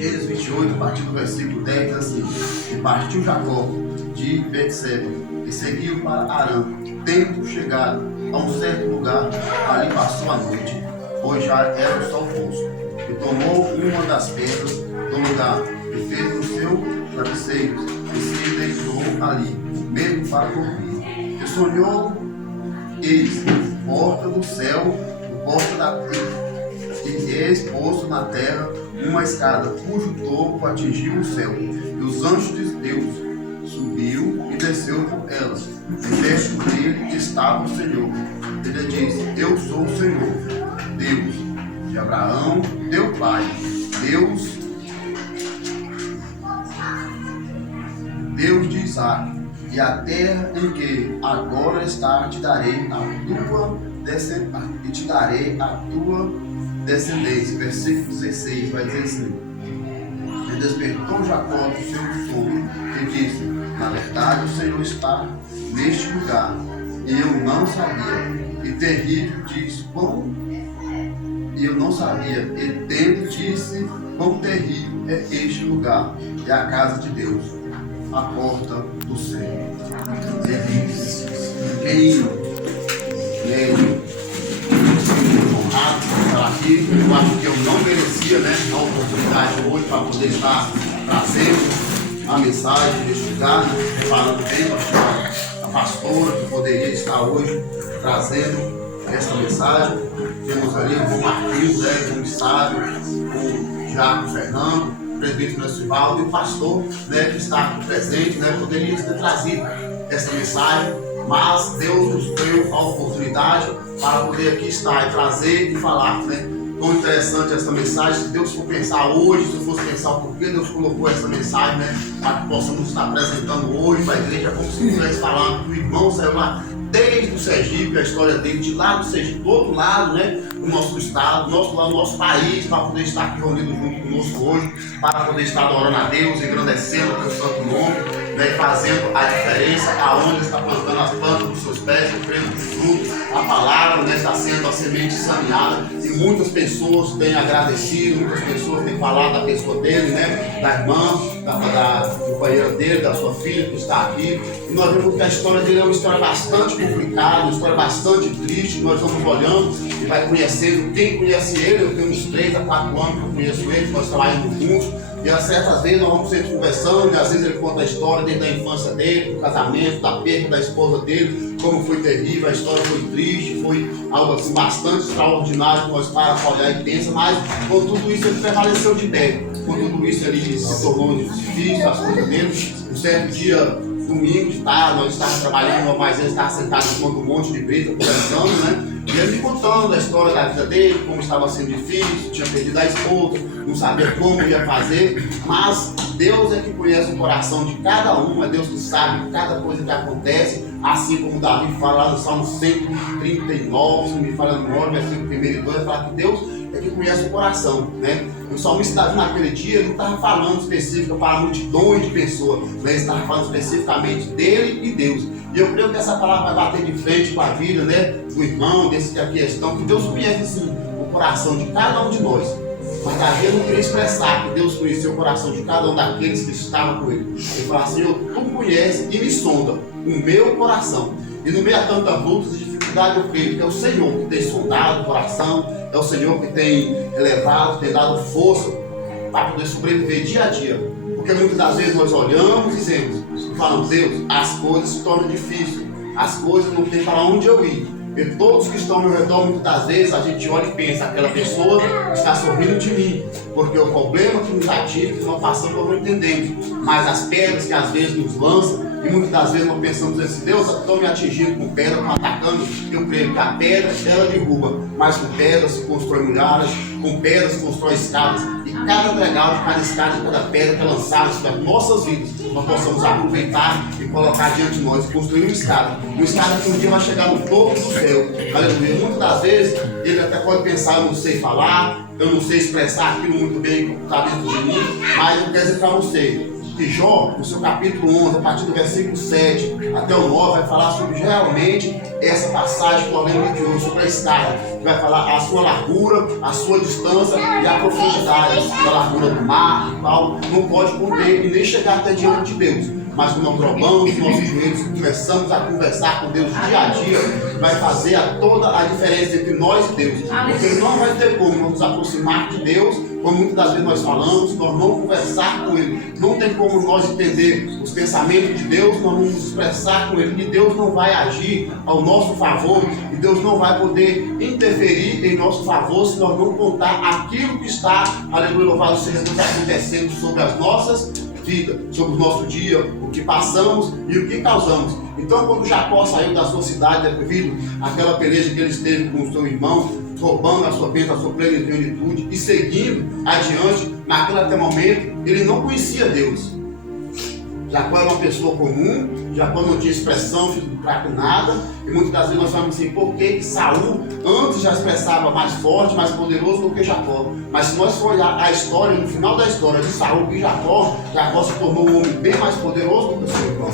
Gênesis 28, a partir do versículo 10, diz assim: E partiu Jacó de Betseba e seguiu para Arã. Tendo chegado a um certo lugar, ali passou a noite, pois já era o sol posto. E tomou uma das pedras do lugar e fez o seu travesseiro e se deitou ali, mesmo para dormir. E sonhou, eis, porta do céu, porta da terra, e eis posto na terra uma escada, cujo topo atingiu o céu, e os anjos de Deus subiu e desceu por elas, e perto dele estava o Senhor. Ele disse: Eu sou o Senhor, Deus de Abraão, teu pai, Deus de Isaac, e a terra em que agora está te darei a tua descendência, e te darei a tua descendência. Versículo 16 vai dizer assim: E despertou Jacó do seu sono e disse: Na verdade, o Senhor está neste lugar, e eu não sabia. E terrível disse: E eu não sabia. E tendo disse: Quão terrível é este lugar, é a casa de Deus, a porta do céu. Ele disse: Quem honrado por estar aqui, eu acho que eu não merecia, né, a oportunidade hoje para poder estar trazendo a mensagem deste lugar, preparando bem a pastora que poderia estar hoje trazendo essa mensagem. Temos ali o irmão Marquinhos, como sabe, o Jaco Fernando, o presbítero Nessivaldo e o pastor, né, que está aqui presente, né, poderia ter trazido essa mensagem, mas Deus nos deu a oportunidade para poder aqui estar e trazer e falar, né? Tão interessante essa mensagem. Se Deus for pensar hoje, se eu fosse pensar o porquê Deus colocou essa mensagem, né, para que possamos estar apresentando hoje para a igreja, como se estivesse falando que o irmão saiu lá desde o Sergipe, a história dele de lá do Sergipe, do outro lado, né, do nosso estado, do nosso país, para poder estar aqui reunido junto conosco hoje, para poder estar adorando a Deus, engrandecendo o seu santo nome, né, fazendo a diferença aonde está plantando as plantas dos seus pés, sofrendo de fruto. A palavra, né, está sendo a semente saneada, e muitas pessoas têm agradecido, muitas pessoas têm falado da pessoa dele, né, da irmã, da companheira dele, da sua filha que está aqui. E nós vemos que a história dele é uma história bastante complicada, uma história bastante triste. Nós vamos olhando e vai conhecendo quem conhece ele. Eu tenho uns 3 a 4 anos que eu conheço ele, nós trabalhamos juntos. E às certas vezes nós vamos sempre conversando, e às vezes ele conta a história desde a infância dele, do casamento, da perda da esposa dele, como foi terrível, a história foi triste, foi algo assim bastante extraordinário que nós paramos para olhar e pensa, mas com tudo isso ele prevaleceu de pé, com tudo isso ele se tornou difícil, as coisas dele. Um certo dia, domingo de tarde, nós estávamos trabalhando, mas ele estava sentado em cima de um monte de brita, conversando, né? E ele me contando a história da vida dele, como estava sendo difícil, tinha perdido a esposa, não sabia como ia fazer, mas Deus é que conhece o coração de cada um, é Deus que sabe cada coisa que acontece, assim como Davi fala lá no Salmo 139, se não me falha a memória, versículo 1 e 2, fala que Deus é que conhece o coração, né? O salmista Davi naquele dia, ele não estava falando específico para multidões de pessoas, mas ele estava falando especificamente dele e Deus. E eu creio que essa palavra vai bater de frente com a vida, né, do irmão, desse que aqui estão, que Deus conhece sim o coração de cada um de nós. Mas Davi não queria expressar que Deus conheceu o coração de cada um daqueles que estavam com ele. Ele falou assim: Senhor, tu me conheces e me sonda o meu coração. E no meio a tantas lutas e dificuldades, eu creio que é o Senhor que tem sondado o coração, é o Senhor que tem elevado, tem dado força para poder sobreviver dia a dia. Porque muitas das vezes nós olhamos e dizemos, falamos: Deus, as coisas se tornam difíceis, as coisas não tem para onde eu ir. E todos que estão ao meu redor, muitas das vezes, a gente olha e pensa: aquela pessoa está sorrindo de mim, porque o problema que nos atinge, que nós passamos, nós não entendemos. Mas as pedras que às vezes nos lançam, e muitas das vezes nós pensamos assim: Deus, estão me atingindo com pedra, estão atacando. Eu creio que a pedra, ela derruba, mas com pedras se constrói muralhas, com pedras se constrói escadas. E cada degrau de cada escada, de cada pedra que é lançada sobre as nossas vidas, nós possamos aproveitar e colocar diante de nós e construir uma escada que um dia vai chegar no topo do céu. Aleluia. Muitas das vezes ele até pode pensar: eu não sei falar, eu não sei expressar aquilo muito bem que está dentro de mim, mas eu quero dizer para você que Jó, no seu capítulo 11, a partir do versículo 7 até o 9, vai falar sobre realmente essa passagem que nós lemos de hoje, sobre a escada, que vai falar a sua largura, a sua distância e a profundidade da largura do mar e tal, não pode conter e nem chegar até diante de Deus. Mas quando nós dobramos os nossos joelhos e começamos a conversar com Deus dia a dia, vai fazer toda a diferença entre nós e Deus. Porque não vai ter como nos aproximar de Deus, como muitas das vezes nós falamos, nós não conversar com Ele. Não tem como nós entender os pensamentos de Deus, nós não nos expressar com Ele. E Deus não vai agir ao nosso favor, e Deus não vai poder interferir em nosso favor se nós não contar aquilo que está, aleluia, louvado seja Deus, acontecendo sobre as nossas vida, sobre o nosso dia, o que passamos e o que causamos. Então, quando Jacó saiu da sua cidade devido àquela peleja que ele esteve com o seu irmão, roubando a sua bênção, a sua plenitude e seguindo adiante, naquele até momento, ele não conhecia Deus. Jacó era uma pessoa comum, Jacó não tinha expressão para nada, e muitas das vezes nós falamos assim, por que Saul antes já expressava mais forte, mais poderoso do que Jacó? Mas se nós for olhar a história, no final da história de Saul e Jacó, Jacó se tornou um homem bem mais poderoso do que o seu irmão,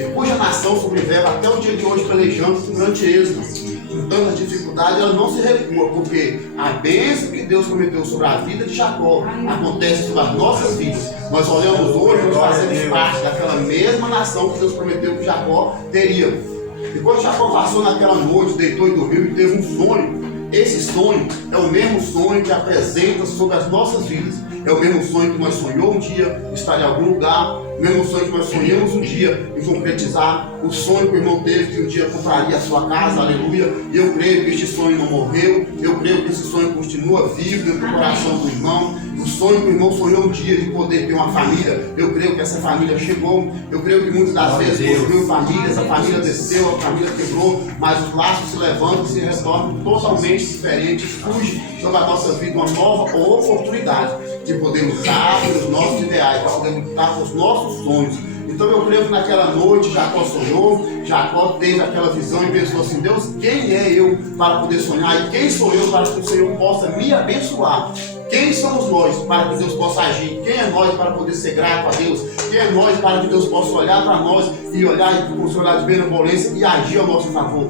e cuja nação sobrevive até o dia de hoje pelejando com grande êxito. Com tanta dificuldade, ela não se recua, porque a bênção que Deus prometeu sobre a vida de Jacó acontece sobre as nossas vidas. Nós olhamos hoje, nós fazemos parte daquela mesma nação que Deus prometeu que Jacó teria. E quando Jacó passou naquela noite, deitou e dormiu e teve um sonho, esse sonho é o mesmo sonho que apresenta sobre as nossas vidas. É o mesmo sonho que nós sonhamos um dia estar em algum lugar, o mesmo sonho que nós sonhamos um dia em concretizar, o sonho que o irmão teve que um dia compraria a sua casa, aleluia. E eu creio que este sonho não morreu, eu creio que esse sonho continua vivo dentro do coração do irmão. O sonho que o irmão sonhou um dia de poder ter uma família, eu creio que essa família chegou. Eu creio que muitas das vezes construiu família, essa família desceu, a família quebrou, mas os laços se levantam e se retornam totalmente diferentes. Surge sobre a nossa vida uma nova oportunidade de poder lutar pelos nossos ideais, para poder lutar pelos nossos sonhos. Então eu creio que naquela noite Jacó sonhou, Jacó teve aquela visão e pensou assim, Deus, quem é eu para poder sonhar? E quem sou eu para que o Senhor possa me abençoar? Quem somos nós para que Deus possa agir? Quem é nós para poder ser grato a Deus? Quem é nós para que Deus possa olhar para nós e olhar com o seu olhar de benevolência e agir ao nosso favor?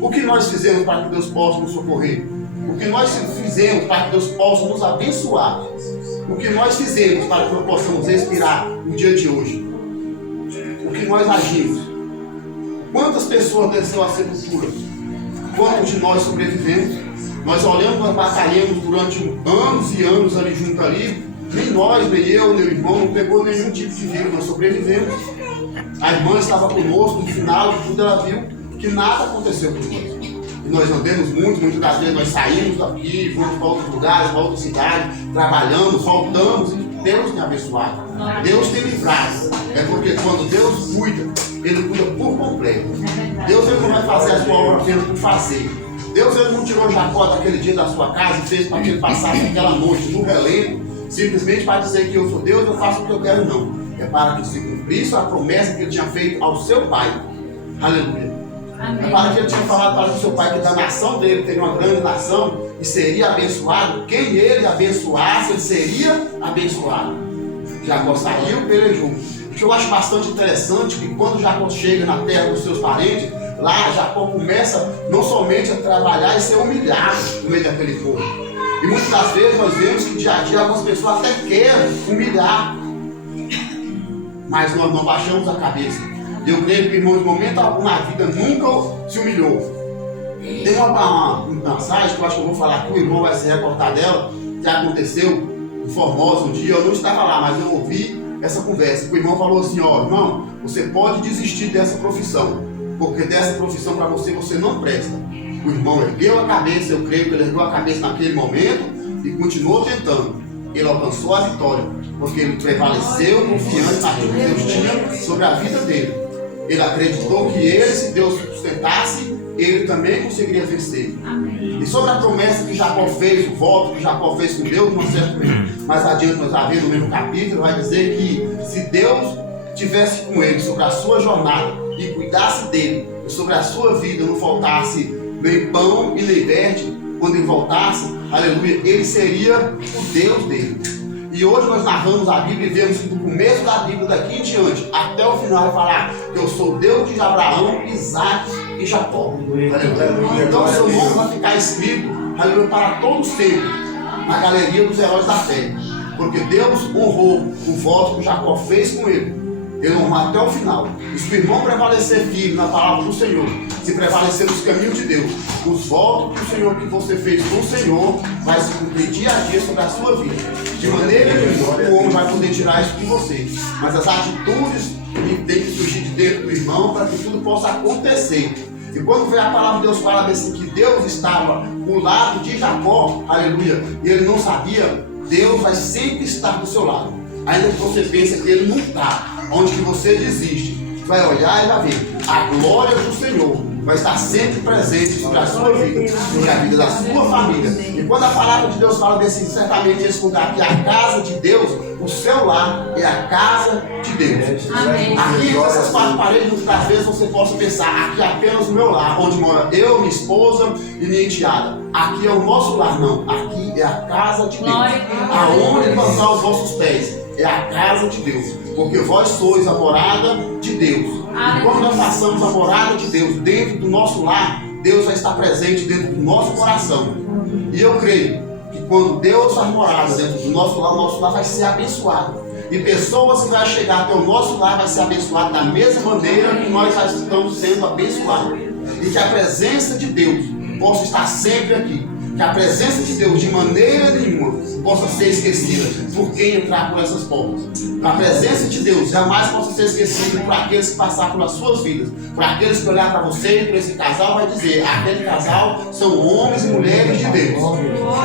O que nós fizemos para que Deus possa nos socorrer? O que nós fizemos para que Deus possa nos abençoar? O que nós fizemos para que nós possamos respirar no dia de hoje? O que nós agimos? Quantas pessoas desceram à sepultura? Quantos de nós sobrevivemos? Nós olhamos, nós batalhamos durante anos e anos ali junto ali. Nem nós, nem eu, nem o irmão, não pegou nenhum tipo de vírus, nós sobrevivemos. A irmã estava conosco, no final de tudo ela viu que nada aconteceu com nós. E nós andamos muito, muitas das vezes nós saímos daqui, fomos para outros lugares, para outras cidades, trabalhamos, voltamos e Deus tem abençoado. Deus tem livrado. É porque quando Deus cuida, Ele cuida por completo. Deus ele não vai fazer a sua obra apenas por fazer. Deus ele não tirou Jacó daquele dia da sua casa e fez para que ele passasse aquela noite no relento, simplesmente para dizer que eu sou Deus, eu faço o que eu quero, não. É para que se cumprisse a promessa que ele tinha feito ao seu pai. Aleluia. Amém. É para que ele tinha falado para o seu pai que da nação dele teria uma grande nação e seria abençoado. Quem ele abençoasse, ele seria abençoado. Jacó saiu, pelejou. O que eu acho bastante interessante que quando Jacó chega na terra dos seus parentes, lá Jacó começa não somente a trabalhar e ser humilhado no meio daquele povo. E muitas das vezes nós vemos que dia a dia algumas pessoas até querem humilhar, mas nós não baixamos a cabeça. Eu creio que, irmão, de momento algum na vida nunca se humilhou. Tem uma mensagem que eu acho que eu vou falar aqui, o irmão vai se recordar dela, que aconteceu em Formosa um dia. Eu não estava lá, mas eu ouvi essa conversa. O irmão falou assim, ó, irmão, você pode desistir dessa profissão, porque dessa profissão para você, você não presta. O irmão ergueu a cabeça, eu creio que ele ergueu a cabeça naquele momento e continuou tentando. Ele alcançou a vitória, porque ele prevaleceu confiante naquilo que Deus tinha sobre a vida dele. Ele acreditou que ele, se Deus sustentasse, ele também conseguiria vencer. Amém. E sobre a promessa que Jacó fez, o voto que Jacó fez com Deus, não certo mais adiante nós vamos ver no mesmo capítulo, vai dizer que se Deus tivesse com ele sobre a sua jornada e cuidasse dele, e sobre a sua vida não faltasse nem pão e nem verde, quando ele voltasse, aleluia, ele seria o Deus dele. E hoje nós narramos a Bíblia e vemos que do começo da Bíblia, daqui em diante, até o final, vai falar que eu sou Deus de Abraão, Isaac e Jacó. Então o seu nome vai ficar escrito, aleluia, para todos sempre, na galeria dos heróis da fé. Porque Deus honrou o voto que Jacó fez com ele. Ele honrou até o final. E se o irmão prevalecer firme na palavra do Senhor, se prevalecer nos caminhos de Deus, os votos que o Senhor, que você fez com o Senhor, vai se cumprir dia a dia sobre a sua vida. De maneira nenhuma o homem vai poder tirar isso de você. Mas as atitudes que tem que surgir de dentro do irmão para que tudo possa acontecer. E quando vem a palavra de Deus fala assim que Deus estava ao lado de Jacó, aleluia, e ele não sabia, Deus vai sempre estar do seu lado. Ainda que você pense que ele não está, onde que você desiste, vai olhar e vai ver. A glória do Senhor vai estar sempre presente sobre a sua vida, sobre a vida da sua família. E quando a palavra de Deus fala assim, certamente esse lugar aqui é a casa de Deus, o seu lar é a casa de Deus. Amém. Aqui nessas quatro paredes, muitas vezes você possa pensar, aqui é apenas o meu lar, onde mora eu, minha esposa e minha enteada. Aqui é o nosso lar, não. Aqui é a casa de Deus. Aonde plantar os vossos pés é a casa de Deus. Porque vós sois a morada de Deus. E quando nós passamos a morada de Deus dentro do nosso lar, Deus vai estar presente dentro do nosso coração. E eu creio que quando Deus faz morada dentro do nosso lar vai ser abençoado. E pessoas que vão chegar até o nosso lar vai ser abençoado da mesma maneira que nós já estamos sendo abençoados. E que a presença de Deus possa estar sempre aqui. Que a presença de Deus de maneira nenhuma possa ser esquecida por quem entrar por essas portas. Que a presença de Deus jamais possa ser esquecida por aqueles que passar pelas suas vidas. Por aqueles que olhar para você e para esse casal vai dizer, aquele casal são homens e mulheres de Deus.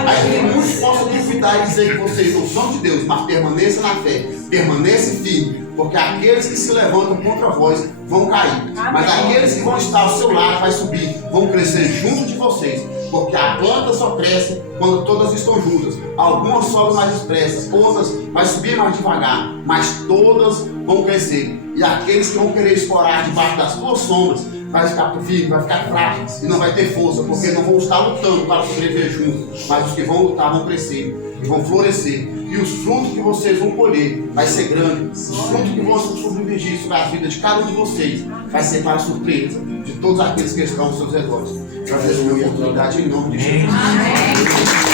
Aí tem muitos que possam duvidar e dizer que vocês não são de Deus, mas permaneça na fé, permaneça firme. Porque aqueles que se levantam contra vós vão cair. Mas aqueles que vão estar ao seu lado vai subir, vão crescer junto de vocês. Porque a planta só cresce quando todas estão juntas. Algumas sobem mais depressa, outras vai subir mais devagar, mas todas vão crescer. E aqueles que vão querer explorar debaixo das tuas sombras vai ficar firme, vai ficar fraco e não vai ter força, porque não vão estar lutando para sobreviver juntos. Mas os que vão lutar vão crescer e vão florescer. E os frutos que vocês vão colher vai ser grande. Os frutos que vão submergir sobre a vida de cada um de vocês vai ser para a surpresa de todos aqueles que estão aos seus redores. Eu agradeço a minha oportunidade em nome de Jesus. Amém.